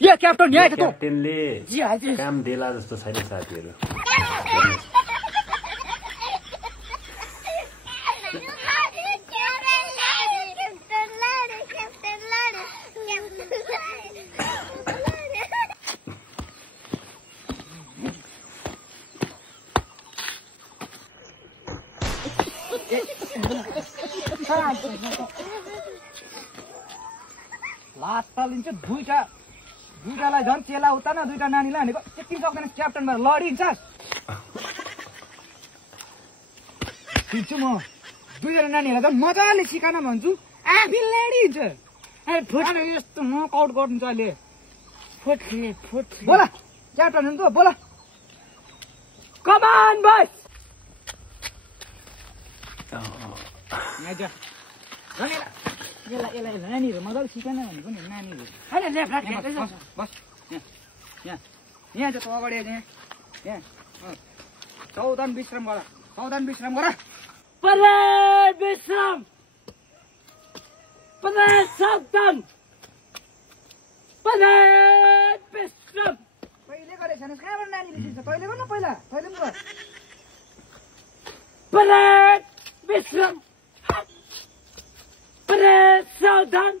ये क्याप्टन यहाँ आएको क्याप्टेनले जी हजुर काम देला जस्तो छैन साथीहरु लात लिन्छ दुईटालाई झन् चेला उता न दुईटा नानीलाई हानेको त्यति सक्दैन क्याप्टन भएर लडिन्छस् दिन्छु म दुईजना नानीहरूलाई झन् मजाले सिकान भन्छु आफै लडिन्छ यस्तो नकआउट गर्नुहुन्छ अहिले बोला क्याप्टन हुनु त बोला कमान बस नानीहरू मजाले सिकाएन भनेको नि नानीहरू बस यहाँ चाहिँ त अगाडि यहाँ सावधान विश्राम गर विश्राम सावधान विश्राम पहिले गरेछ कहाँबाट नानीले सिक्छ तैँले गर न पहिला तैँले पनि गर विश्राम सावधान